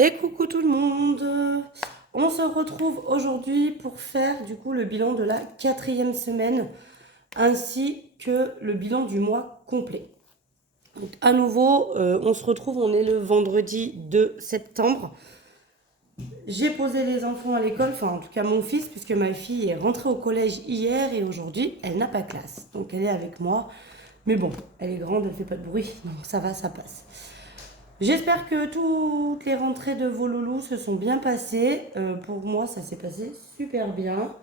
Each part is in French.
Et coucou tout le monde. On se retrouve aujourd'hui pour faire du coup le bilan de la 4e semaine ainsi que le bilan du mois complet. Donc, à nouveau, on se retrouve, on est le vendredi 2 septembre. J'ai posé les enfants à l'école, enfin en tout cas mon fils, puisque ma fille est rentrée au collège hier et aujourd'hui elle n'a pas classe. Donc elle est avec moi. Mais bon, elle est grande, elle fait pas de bruit, donc ça va, ça passe. J'espère que toutes les rentrées de vos loulous se sont bien passées. Pour moi, ça s'est passé super bien.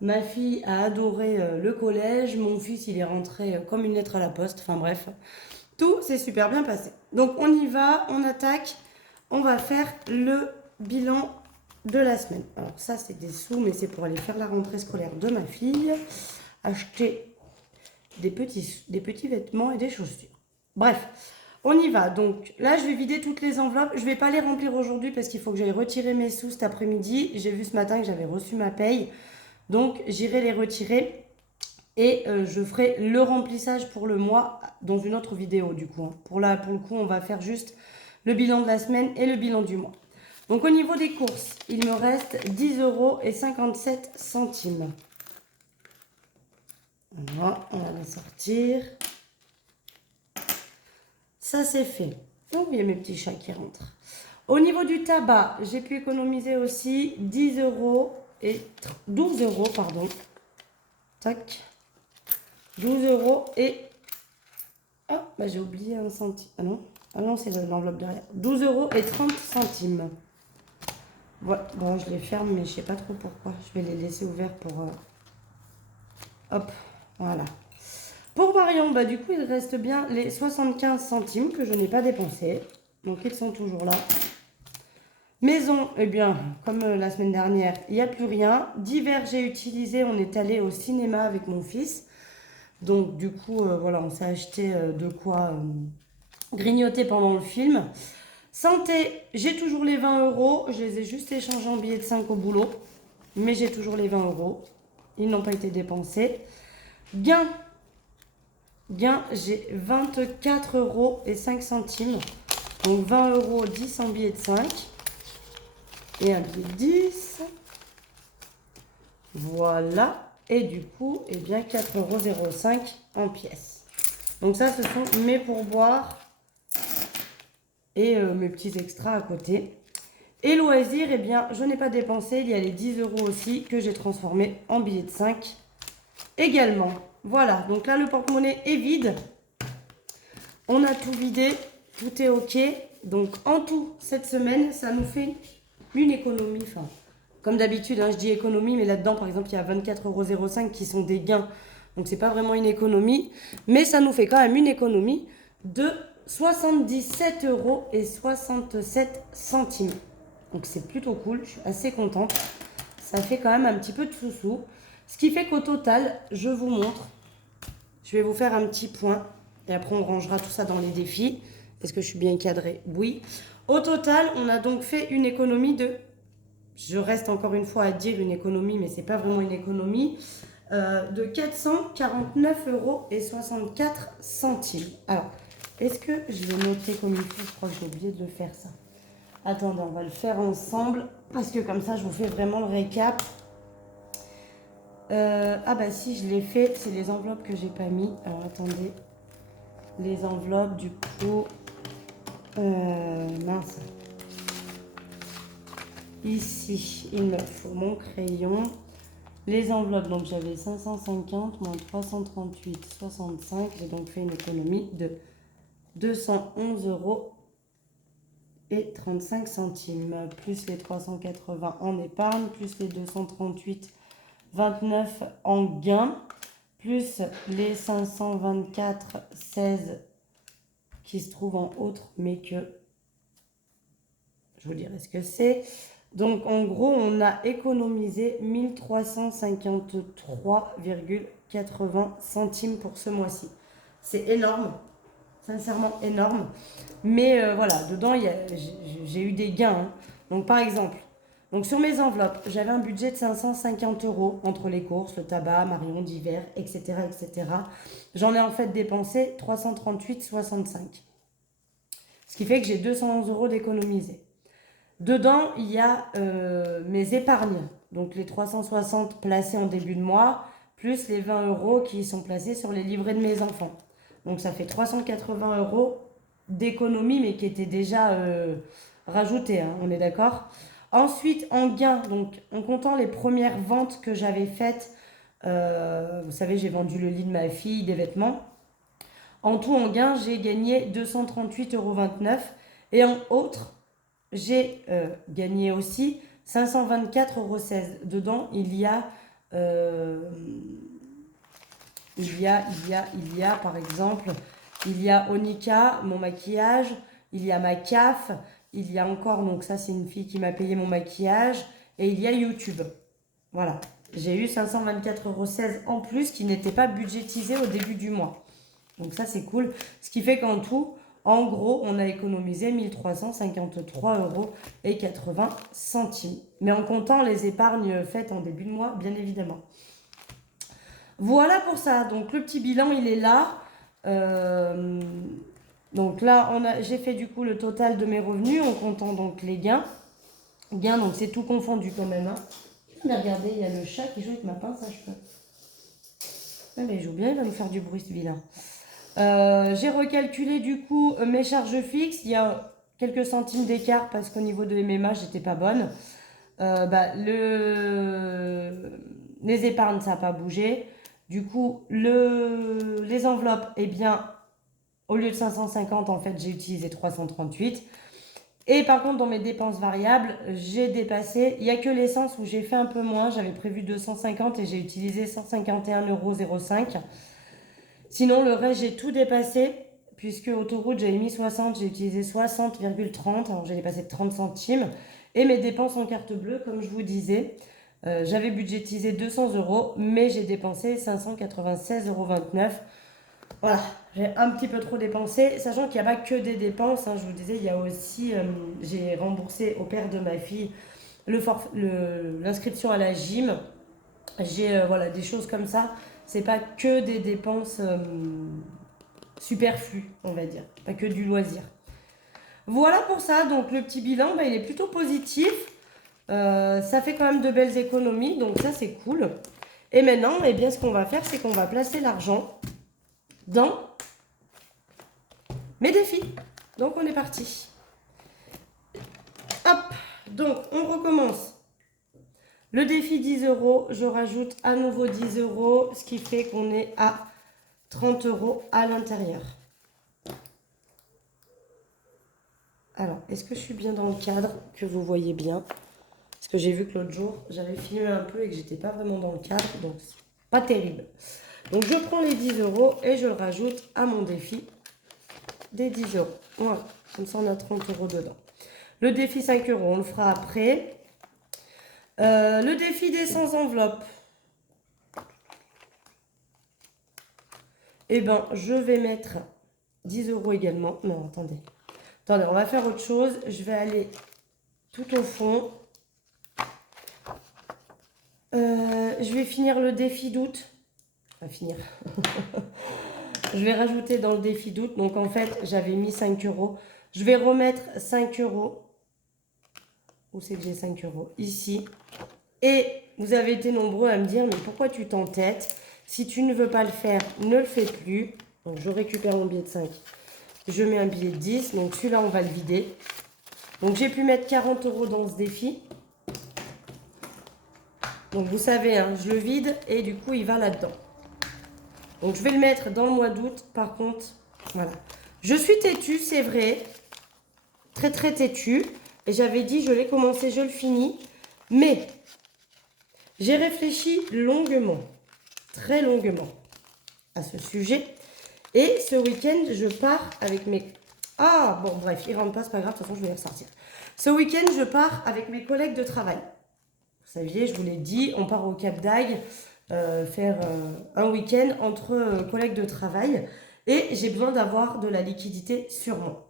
Ma fille a adoré le collège. Mon fils, il est rentré comme une lettre à la poste. Enfin bref, tout s'est super bien passé. Donc on y va, on attaque. On va faire le bilan de la semaine. Alors ça, c'est des sous, mais c'est pour aller faire la rentrée scolaire de ma fille. Acheter des petits vêtements et des chaussures. Bref, on y va. Donc là, je vais vider toutes les enveloppes. Je ne vais pas les remplir aujourd'hui parce qu'il faut que j'aille retirer mes sous cet après-midi. J'ai vu ce matin que j'avais reçu ma paye. Donc j'irai les retirer et je ferai le remplissage pour le mois dans une autre vidéo du coup. Pour le coup, on va faire juste le bilan de la semaine et le bilan du mois. Donc au niveau des courses, il me reste 10,57 €. Voilà, on va les sortir. Ça, c'est fait. Donc, il y a mes petits chats qui rentrent. Au niveau du tabac, j'ai pu économiser aussi 10 € et 12 €, pardon. Tac. 12 € et... Ah, bah j'ai oublié un centime. Ah non, c'est l'enveloppe derrière. 12,30 €. Voilà, bon, je les ferme, mais je sais pas trop pourquoi. Je vais les laisser ouverts pour... Hop, voilà. Pour Marion, bah du coup, il reste bien les 75 centimes que je n'ai pas dépensés. Donc, ils sont toujours là. Maison, eh bien, comme la semaine dernière, il n'y a plus rien. Divers, j'ai utilisé, on est allé au cinéma avec mon fils. Donc, du coup, voilà, on s'est acheté de quoi grignoter pendant le film. Santé, j'ai toujours les 20 €. Je les ai juste échangés en billets de 5 au boulot. Mais j'ai toujours les 20 €. Ils n'ont pas été dépensés. Gain, j'ai 24,05 €. Donc 20 €, 10 en billets de 5. Et un billet de 10. Voilà. Et du coup, eh bien 4,05 € en pièces. Donc ça, ce sont mes pourboires et mes petits extras à côté. Et loisirs, eh bien, je n'ai pas dépensé. Il y a les 10 € aussi que j'ai transformés en billets de 5 également. Voilà, donc là, le porte-monnaie est vide. On a tout vidé, tout est OK. Donc en tout, cette semaine, ça nous fait une économie. Enfin, comme d'habitude, hein, je dis économie, mais là-dedans, par exemple, il y a 24,05 € qui sont des gains. Donc c'est pas vraiment une économie. Mais ça nous fait quand même une économie de 77,67 €. Donc c'est plutôt cool, je suis assez contente. Ça fait quand même un petit peu de sous-sous. Ce qui fait qu'au total, je vous montre. Je vais vous faire un petit point. Et après, on rangera tout ça dans les défis. Est-ce que je suis bien cadrée? Oui. Au total, on a donc fait une économie de... Je reste encore une fois à dire une économie, mais ce n'est pas vraiment une économie. De 449,64 €. Alors, est-ce que je vais noter comme il faut? Je crois que j'ai oublié de le faire ça. Attendez, on va le faire ensemble. Parce que comme ça, je vous fais vraiment le récap. Ah bah si, je l'ai fait. C'est les enveloppes que j'ai pas mis. Alors attendez. Les enveloppes, du coup... mince. Ici, il me faut mon crayon. Les enveloppes, donc j'avais 550 moins 338,65. J'ai donc fait une économie de 211,35 € plus les 380 en épargne, plus les 238,29 en gain, plus les 524,16 qui se trouvent en autre, mais que je vous dirai ce que c'est. Donc en gros, on a économisé 1353,80 centimes pour ce mois-ci. C'est énorme, sincèrement énorme. Mais voilà, dedans, j'ai eu des gains. Hein. Donc par exemple, donc sur mes enveloppes, j'avais un budget de 550 € entre les courses, le tabac, Marion, divers, etc. etc. J'en ai en fait dépensé 338,65. Ce qui fait que j'ai 211 € d'économisés. Dedans, il y a mes épargnes. Donc les 360 placés en début de mois, plus les 20 euros qui sont placés sur les livrets de mes enfants. Donc ça fait 380 euros d'économie, mais qui étaient déjà rajoutés, hein, on est d'accord. Ensuite, en gain, donc en comptant les premières ventes que j'avais faites, vous savez, j'ai vendu le lit de ma fille, des vêtements. En tout, en gain, j'ai gagné 238,29 euros. Et en autres, j'ai gagné aussi 524,16 euros. Dedans, euh, par exemple, il y a Onika, mon maquillage, il y a ma CAF, il y a encore, donc ça c'est une fille qui m'a payé mon maquillage, et il y a YouTube. Voilà, j'ai eu 524,16 euros en plus qui n'était pas budgétisé au début du mois. Donc ça c'est cool, ce qui fait qu'en tout, en gros, on a économisé 1353,80 euros. Mais en comptant les épargnes faites en début de mois, bien évidemment. Voilà pour ça. Donc le petit bilan, il est là. Donc là, j'ai fait du coup le total de mes revenus en comptant donc les gains. Gains, donc c'est tout confondu quand même. Hein. Mais regardez, il y a le chat qui joue avec ma pince à cheveux. Ah, mais il joue bien, il va nous faire du bruit ce vilain. J'ai recalculé du coup mes charges fixes. Il y a quelques centimes d'écart parce qu'au niveau de MMA, j'étais pas bonne. Les épargnes, ça n'a pas bougé. Du coup, les enveloppes, eh bien, au lieu de 550, en fait, j'ai utilisé 338. Et par contre, dans mes dépenses variables, j'ai dépassé. Il n'y a que l'essence où j'ai fait un peu moins. J'avais prévu 250 et j'ai utilisé 151,05 euros. Sinon, le reste, j'ai tout dépassé. Puisque autoroute, j'avais mis 60, j'ai utilisé 60,30. Alors, j'ai dépassé de 30 centimes. Et mes dépenses en carte bleue, comme je vous disais, j'avais budgétisé 200 euros, mais j'ai dépensé 596,29 euros. Voilà, j'ai un petit peu trop dépensé, sachant qu'il n'y a pas que des dépenses. Hein, je vous disais, il y a aussi, j'ai remboursé au père de ma fille l'inscription à la gym. J'ai voilà, des choses comme ça. C'est pas que des dépenses superflues, on va dire. Pas que du loisir. Voilà pour ça. Donc le petit bilan, il est plutôt positif. Ça fait quand même de belles économies, donc ça c'est cool. Et maintenant, eh bien, ce qu'on va faire, c'est qu'on va placer l'argent dans mes défis. Donc on est parti. Hop, donc on recommence. Le défi 10 euros, je rajoute à nouveau 10 euros, ce qui fait qu'on est à 30 euros à l'intérieur. Alors, est-ce que je suis bien dans le cadre, que vous voyez bien? Parce que j'ai vu que l'autre jour, j'avais filmé un peu et que j'étais pas vraiment dans le cadre, donc c'est pas terrible. Donc je prends les 10 euros et je le rajoute à mon défi des 10 euros. Voilà, comme ça on a 30 euros dedans. Le défi 5 euros, on le fera après. Le défi des 100 enveloppes. Eh ben, je vais mettre 10 euros également. Non, attendez. Attendez, on va faire autre chose. Je vais aller tout au fond. Je vais finir le défi d'août. Enfin, finir. Je vais rajouter dans le défi d'août. Donc, en fait, j'avais mis 5 euros. Je vais remettre 5 euros. Où c'est que j'ai 5 euros? Ici. Et vous avez été nombreux à me dire, mais pourquoi tu t'entêtes? Si tu ne veux pas le faire, ne le fais plus. Donc, je récupère mon billet de 5. Je mets un billet de 10. Donc, celui-là, on va le vider. Donc, j'ai pu mettre 40 euros dans ce défi. Donc, vous savez, hein, je le vide et du coup, il va là-dedans. Donc, je vais le mettre dans le mois d'août. Par contre, voilà. Je suis têtue, c'est vrai. Très, très têtue. Et j'avais dit, je vais commencer, je le finis. Mais, j'ai réfléchi longuement, très longuement, à ce sujet. Et ce week-end, je pars avec mes... Ah, bon, bref, il rentre pas, c'est pas grave, de toute façon, je vais les ressortir. Ce week-end, je pars avec mes collègues de travail. Vous saviez, je vous l'ai dit, on part au Cap d'Agde faire un week-end entre collègues de travail. Et j'ai besoin d'avoir de la liquidité sur moi.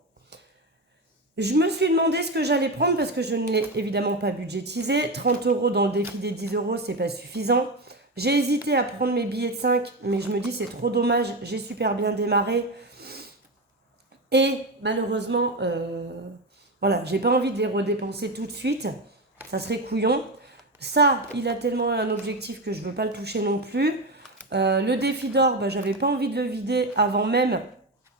Je me suis demandé ce que j'allais prendre parce que je ne l'ai évidemment pas budgétisé. 30 euros dans le défi des 10 euros, c'est pas suffisant. J'ai hésité à prendre mes billets de 5, mais je me dis c'est trop dommage, j'ai super bien démarré. Et malheureusement, Voilà, j'ai pas envie de les redépenser tout de suite. Ça serait couillon. Ça, il a tellement un objectif que je veux pas le toucher non plus. Le défi d'or, bah, j'avais pas envie de le vider avant même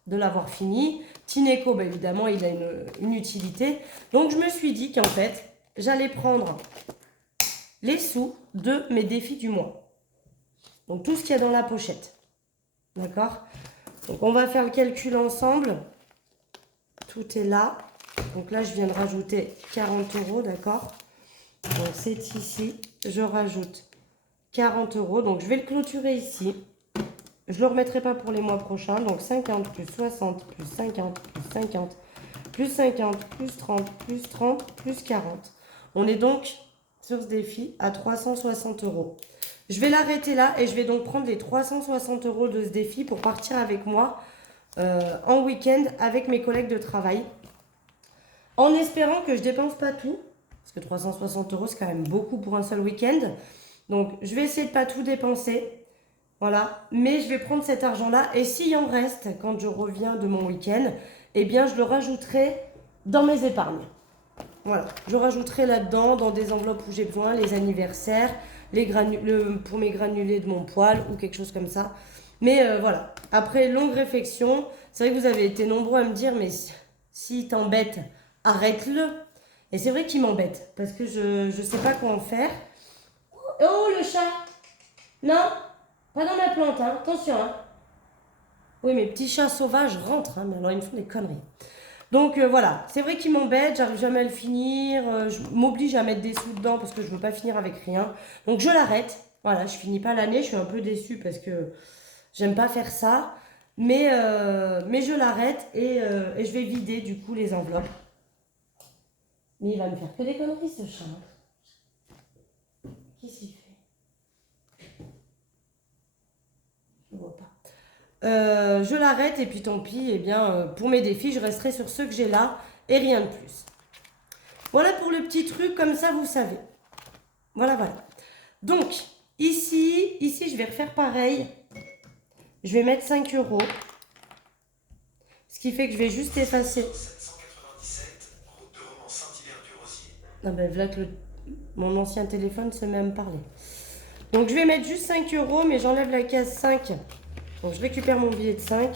de l'avoir fini. Tineco, bah, évidemment, il a une utilité. Donc, je me suis dit qu'en fait, j'allais prendre les sous de mes défis du mois. Donc, tout ce qu'il y a dans la pochette. D'accord? Donc, on va faire le calcul ensemble. Tout est là. Donc là, je viens de rajouter 40 euros, d'accord? Donc, c'est ici. Je rajoute 40 euros. Donc, je vais le clôturer ici. Je ne le remettrai pas pour les mois prochains. Donc, 50 plus 60 plus 50 plus 50 plus 50 plus 30 plus 30 plus 40. On est donc sur ce défi à 360 euros. Je vais l'arrêter là et je vais donc prendre les 360 euros de ce défi pour partir avec moi en week-end avec mes collègues de travail. En espérant que je dépense pas tout. Parce que 360 euros, c'est quand même beaucoup pour un seul week-end. Donc, je vais essayer de pas tout dépenser. Voilà. Mais je vais prendre cet argent-là. Et s'il en reste, quand je reviens de mon week-end, eh bien, je le rajouterai dans mes épargnes. Voilà. Je rajouterai là-dedans, dans des enveloppes où j'ai besoin, les anniversaires, pour mes granulés de mon poêle ou quelque chose comme ça. Mais voilà. Après longue réflexion, c'est vrai que vous avez été nombreux à me dire, mais si t'embête, arrête-le. Et c'est vrai qu'il m'embête, parce que je ne sais pas quoi en faire. Oh, le chat! Non, pas dans ma plante, hein. Attention, hein. Oui, mes petits chats sauvages rentrent, hein, mais alors ils me font des conneries. Donc voilà, c'est vrai qu'il m'embête, j'arrive jamais à le finir, je m'oblige à mettre des sous dedans parce que je veux pas finir avec rien. Donc je l'arrête, voilà, je finis pas l'année, je suis un peu déçue parce que j'aime pas faire ça. Mais je l'arrête et je vais vider du coup les enveloppes. Mais il va me faire que des conneries ce chat. Qu'est-ce qu'il fait? Je vois pas. Je l'arrête et puis tant pis, eh bien, pour mes défis, je resterai sur ceux que j'ai là et rien de plus. Voilà pour le petit truc, comme ça vous savez. Voilà, voilà. Donc, ici, je vais refaire pareil. Je vais mettre 5 euros. Ce qui fait que je vais juste effacer. Ah ben, voilà que mon ancien téléphone se met à me parler. Donc, je vais mettre juste 5 euros, mais j'enlève la case 5. Donc, je récupère mon billet de 5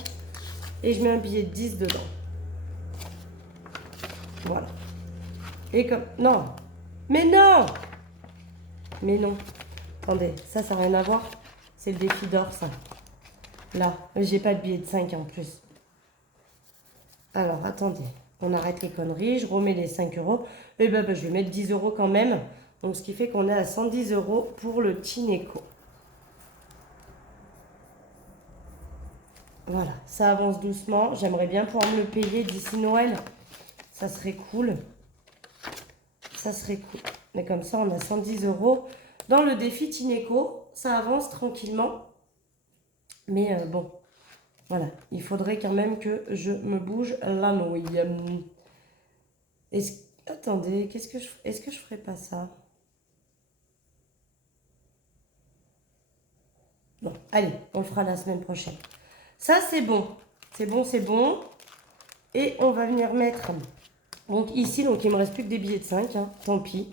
et je mets un billet de 10 dedans. Voilà. Et comme... Non. Mais non. Mais non. Attendez, ça n'a rien à voir. C'est le défi d'or, ça. Là, j'ai pas de billet de 5 en plus. Alors, attendez. On arrête les conneries. Je remets les 5 euros. Et ben, je vais mettre 10 euros quand même. Donc, ce qui fait qu'on est à 110 euros pour le Tineco. Voilà, ça avance doucement. J'aimerais bien pouvoir me le payer d'ici Noël. Ça serait cool. Ça serait cool. Mais comme ça, on a 110 euros. Dans le défi Tineco, ça avance tranquillement. Mais bon, voilà. Il faudrait quand même que je me bouge la nouille. Attendez, est-ce que je ferais pas ça? Bon, allez, on le fera la semaine prochaine. Ça, c'est bon. C'est bon, c'est bon. Et on va venir mettre... Donc ici, donc il me reste plus que des billets de 5. Hein, tant pis.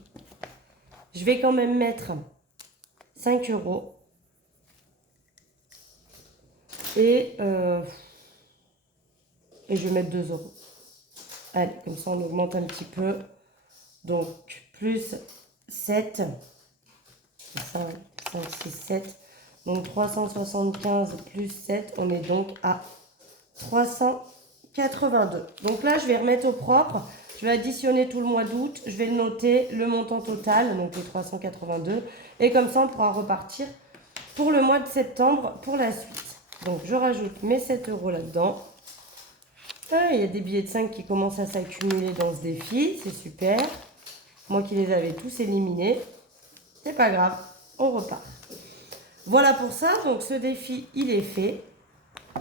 Je vais quand même mettre 5 euros. Et je vais mettre 2 euros. Allez, comme ça, on augmente un petit peu. Donc, plus 7. 5, 6, 7. Donc, 375 plus 7. On est donc à 382. Donc là, je vais remettre au propre. Je vais additionner tout le mois d'août. Je vais le noter, le montant total, donc les 382. Et comme ça, on pourra repartir pour le mois de septembre pour la suite. Donc, je rajoute mes 7 euros là-dedans. Ah, il y a des billets de 5 qui commencent à s'accumuler dans ce défi. C'est super. Moi qui les avais tous éliminés. C'est pas grave. On repart. Voilà pour ça. Donc, ce défi, il est fait.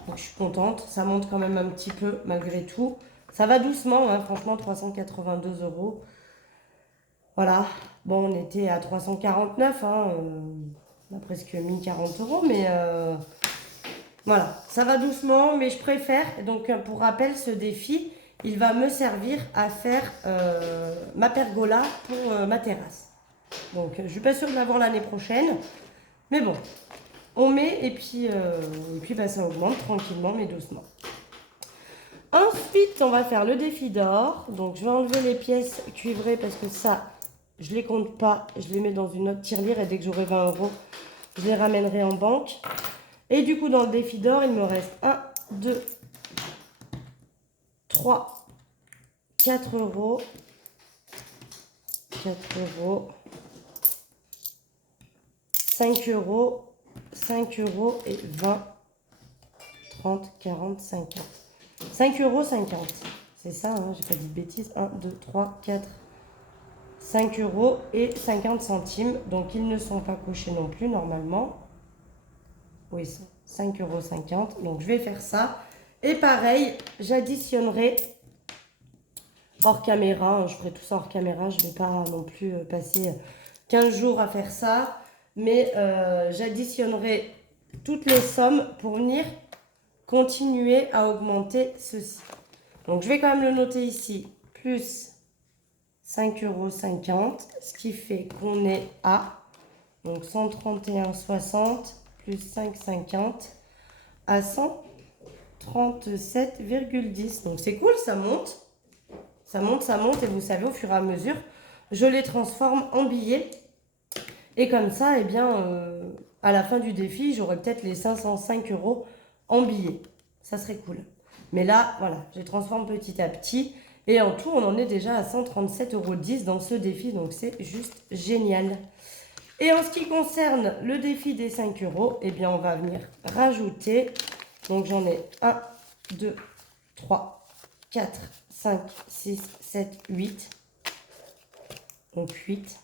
Donc, je suis contente. Ça monte quand même un petit peu malgré tout. Ça va doucement. Hein. Franchement, 382 euros. Voilà. Bon, on était à 349. Hein. On a presque mis 40 euros. Mais... voilà, ça va doucement, mais je préfère. Donc, pour rappel, ce défi, il va me servir à faire ma pergola pour ma terrasse. Donc je ne suis pas sûre de l'avoir l'année prochaine. Mais bon, on met et puis bah, ça augmente tranquillement mais doucement. Ensuite, on va faire le défi d'or. Donc je vais enlever les pièces cuivrées parce que ça, je les compte pas. Je les mets dans une autre tirelire et dès que j'aurai 20 €, je les ramènerai en banque. Et du coup, dans le défi d'or, il me reste 1, 2, 3, 4 €. 4 €. 5 €. 5 € et 20, 30, 40, 50. 5,50 €. C'est ça, hein, j'ai pas dit de bêtises. 1, 2, 3, 4, 5 € et 50 centimes. Donc ils ne sont pas cochés non plus normalement. Oui, 5,50 €. Donc je vais faire ça. Et pareil, j'additionnerai hors caméra. Hein, je ferai tout ça hors caméra. Je ne vais pas non plus passer 15 jours à faire ça. Mais j'additionnerai toutes les sommes pour venir continuer à augmenter ceci. Donc je vais quand même le noter ici. Plus 5,50 €. Ce qui fait qu'on est à donc 131,60 plus 5,50 à 137,10. Donc c'est cool, ça monte. Ça monte, ça monte. Et vous savez, au fur et à mesure, je les transforme en billets. Et comme ça, eh bien, à la fin du défi, j'aurai peut-être les 505 € en billets. Ça serait cool. Mais là, voilà, je les transforme petit à petit. Et en tout, on en est déjà à 137,10 € dans ce défi. Donc c'est juste génial. Et en ce qui concerne le défi des 5 €, eh bien, on va venir rajouter. Donc j'en ai 1, 2, 3, 4, 5, 6, 7, 8. Donc 8.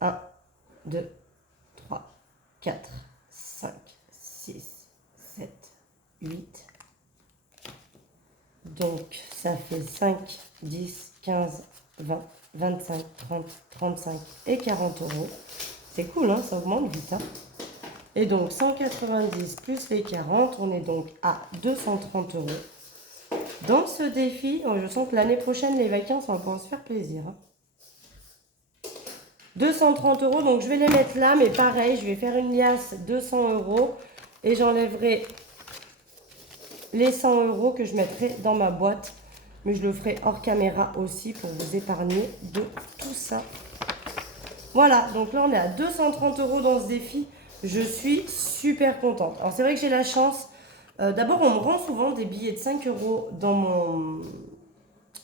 1, 2, 3, 4, 5, 6, 7, 8. Donc, ça fait 5, 10, 15, 20, 25, 30, 35 et 40 €. C'est cool, hein, ça augmente vite. Hein. Et donc, 190 plus les 40, on est donc à 230 €. Dans ce défi, je sens que l'année prochaine, les vacances, on va pouvoir se faire plaisir. Hein. 230 €, donc je vais les mettre là, mais pareil, je vais faire une liasse 200 € et j'enlèverai les 100 € que je mettrai dans ma boîte. Mais je le ferai hors caméra aussi pour vous épargner de tout ça. Voilà, donc là on est à 230 € dans ce défi. Je suis super contente. Alors c'est vrai que j'ai la chance. D'abord, on me rend souvent des billets de 5 €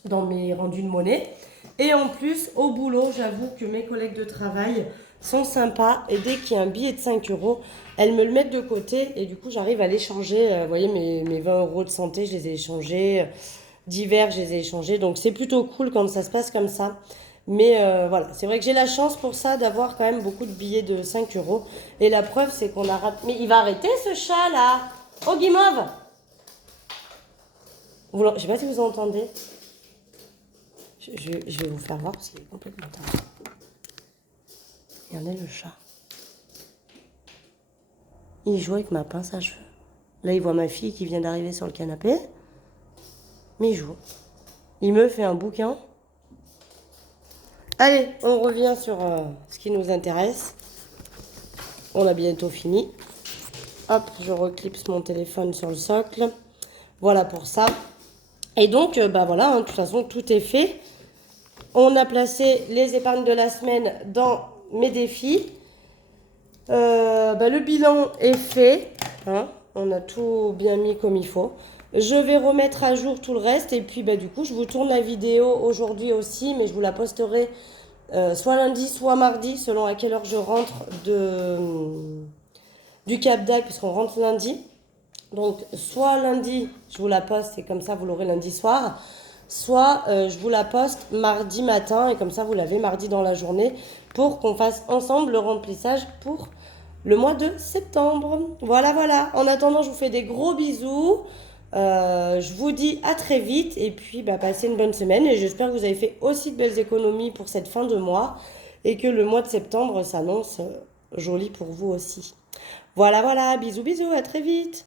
dans mes rendus de monnaie. Et en plus, au boulot, j'avoue que mes collègues de travail sont sympas. Et dès qu'il y a un billet de 5 €, elles me le mettent de côté. Et du coup, j'arrive à l'échanger. Vous voyez, mes 20 € de santé, je les ai échangés. Divers, je les ai échangés. Donc, c'est plutôt cool quand ça se passe comme ça. Mais voilà, c'est vrai que j'ai la chance pour ça d'avoir quand même beaucoup de billets de 5 €. Et la preuve, c'est qu'on a raté... Mais il va arrêter ce chat, là. Oh, Guimauve! Je ne sais pas si vous entendez. Je vais vous faire voir parce qu'il est complètement tard. Regardez le chat. Il joue avec ma pince à cheveux. Là, il voit ma fille qui vient d'arriver sur le canapé. Mais il joue. Il me fait un bouquin. Allez, on revient sur ce qui nous intéresse. On a bientôt fini. Hop, je reclipse mon téléphone sur le socle. Voilà pour ça. Et donc, bah voilà, hein, de toute façon, tout est fait. On a placé les épargnes de la semaine dans mes défis. Le bilan est fait. Hein, on a tout bien mis comme il faut. Je vais remettre à jour tout le reste. Et puis, du coup, je vous tourne la vidéo aujourd'hui aussi. Mais je vous la posterai soit lundi, soit mardi, selon à quelle heure je rentre du Cap d'Agde, puisqu'on rentre lundi. Donc, soit lundi, je vous la poste et comme ça, vous l'aurez lundi soir. Soit je vous la poste mardi matin et comme ça, vous l'avez mardi dans la journée pour qu'on fasse ensemble le remplissage pour le mois de septembre. Voilà, voilà. En attendant, je vous fais des gros bisous. Je vous dis à très vite et puis passez une bonne semaine. Et j'espère que vous avez fait aussi de belles économies pour cette fin de mois et que le mois de septembre s'annonce joli pour vous aussi. Voilà, voilà. Bisous, bisous. À très vite.